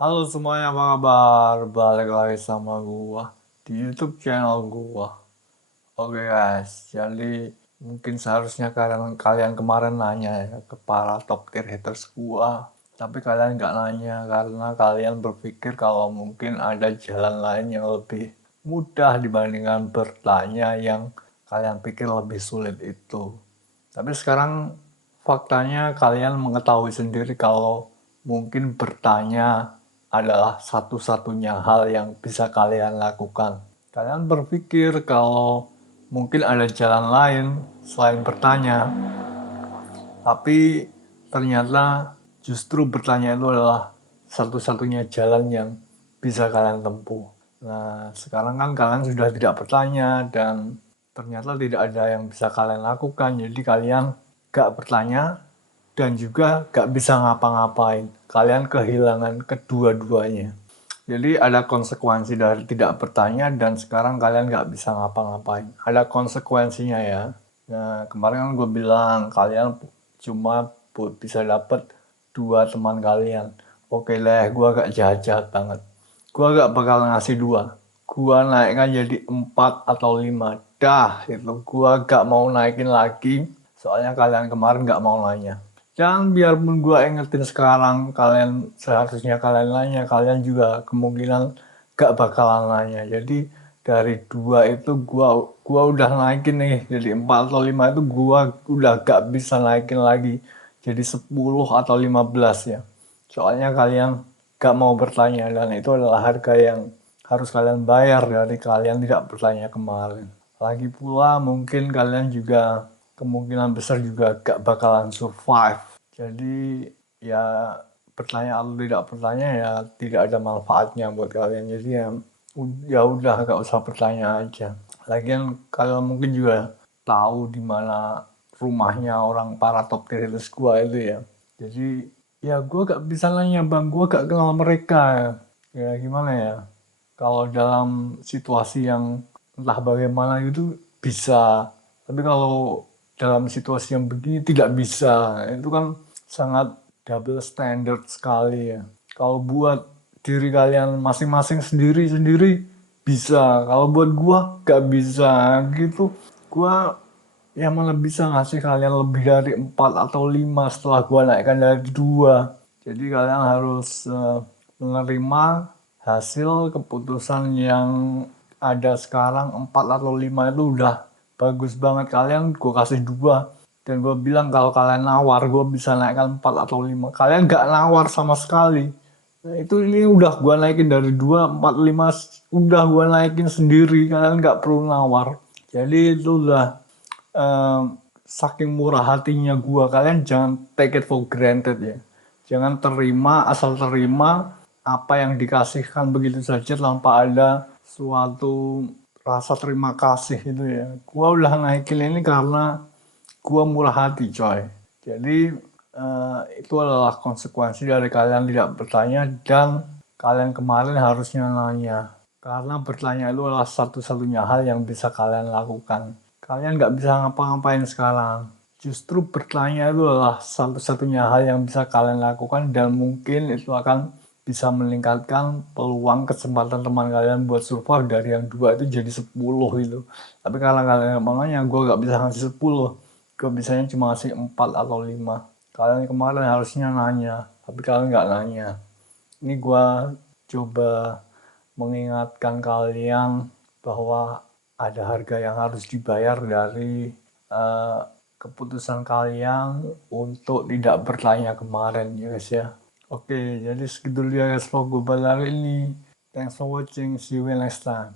Halo semuanya, apa kabar? Balik lagi sama gua di YouTube channel gua. Oke guys, jadi mungkin seharusnya kalian kemarin nanya ya ke para top tier haters gua. Tapi kalian nggak nanya karena kalian berpikir kalau mungkin ada jalan lain yang lebih mudah dibandingkan bertanya yang kalian pikir lebih sulit itu. Tapi sekarang faktanya kalian mengetahui sendiri kalau mungkin bertanya adalah satu-satunya hal yang bisa kalian lakukan. Kalian berpikir kalau mungkin ada jalan lain selain bertanya, tapi ternyata justru bertanya itu adalah satu-satunya jalan yang bisa kalian tempuh. Nah, sekarang kan kalian sudah tidak bertanya dan ternyata tidak ada yang bisa kalian lakukan. Jadi kalian gak bertanya dan juga gak bisa ngapa-ngapain. Kalian kehilangan kedua-duanya. Jadi ada konsekuensi dari tidak bertanya dan sekarang kalian gak bisa ngapa-ngapain. Ada konsekuensinya ya. Nah, kemarin kan gue bilang kalian cuma bisa dapat dua teman kalian. Oke lah, gue agak jahat-jahat banget. Gue gak bakal ngasih dua. Gue naikkan jadi 4 atau 5. Dah, itu gue gak mau naikin lagi. Soalnya kalian kemarin gak mau nanya. Dan biarpun gue ingetin sekarang, seharusnya kalian nanya, kalian juga kemungkinan gak bakalan nanya. Jadi dari dua itu gua udah naikin nih jadi 4 atau 5 itu gua udah gak bisa naikin lagi jadi 10 atau 15 ya. Soalnya kalian gak mau bertanya dan itu adalah harga yang harus kalian bayar dari kalian tidak bertanya kemarin. Lagi pula mungkin kalian juga kemungkinan besar juga gak bakalan survive. Jadi ya bertanya atau tidak bertanya ya tidak ada manfaatnya buat kalian. Jadi ya udah gak usah bertanya aja. Lagian kalian mungkin juga tahu di mana rumahnya orang para top tier gua itu ya. Jadi ya gue gak bisa nanya bang, gue gak kenal mereka ya gimana ya. Kalau dalam situasi yang entah bagaimana itu bisa, tapi kalau dalam situasi yang begini tidak bisa. Itu kan sangat double standard sekali ya. Kalau buat diri kalian masing-masing sendiri-sendiri bisa. Kalau buat gua gak bisa gitu. Gua ya mana bisa ngasih kalian lebih dari 4 atau 5 setelah gua naikkan dari 2. Jadi kalian harus menerima hasil keputusan yang ada sekarang 4 atau 5 itu udah bagus banget. Kalian gue kasih 2 dan gue bilang kalau kalian nawar gue bisa naikkan 4 atau 5. Kalian gak nawar sama sekali. Nah, itu ini udah gue naikin dari 2 4 5 udah gue naikin sendiri. Kalian gak perlu nawar. Jadi itu udah saking murah hatinya gue. Kalian jangan take it for granted ya. Jangan terima, asal terima apa yang dikasihkan begitu saja tanpa ada suatu rasa terima kasih itu ya. Gua udah naikin ini karena gua murah hati coy. Jadi itu adalah konsekuensi dari kalian tidak bertanya dan kalian kemarin harusnya nanya. Karena bertanya itu adalah satu-satunya hal yang bisa kalian lakukan. Kalian nggak bisa ngapa-ngapain sekarang. Justru bertanya itu adalah satu-satunya hal yang bisa kalian lakukan dan mungkin itu akan bisa meningkatkan peluang kesempatan teman kalian buat survive dari yang 2 itu jadi 10 itu. Tapi kalau kalian makanya gue gak bisa ngasih 10. Gue bisanya cuma ngasih 4 atau 5. Kalian kemarin harusnya nanya, tapi kalian gak nanya. Ini gue coba mengingatkan kalian bahwa ada harga yang harus dibayar dari keputusan kalian untuk tidak bertanya kemarin ya guys ya. Oke, jadi segitu dulu ya guys vlog gue hari ini. Thanks for watching, see you next time.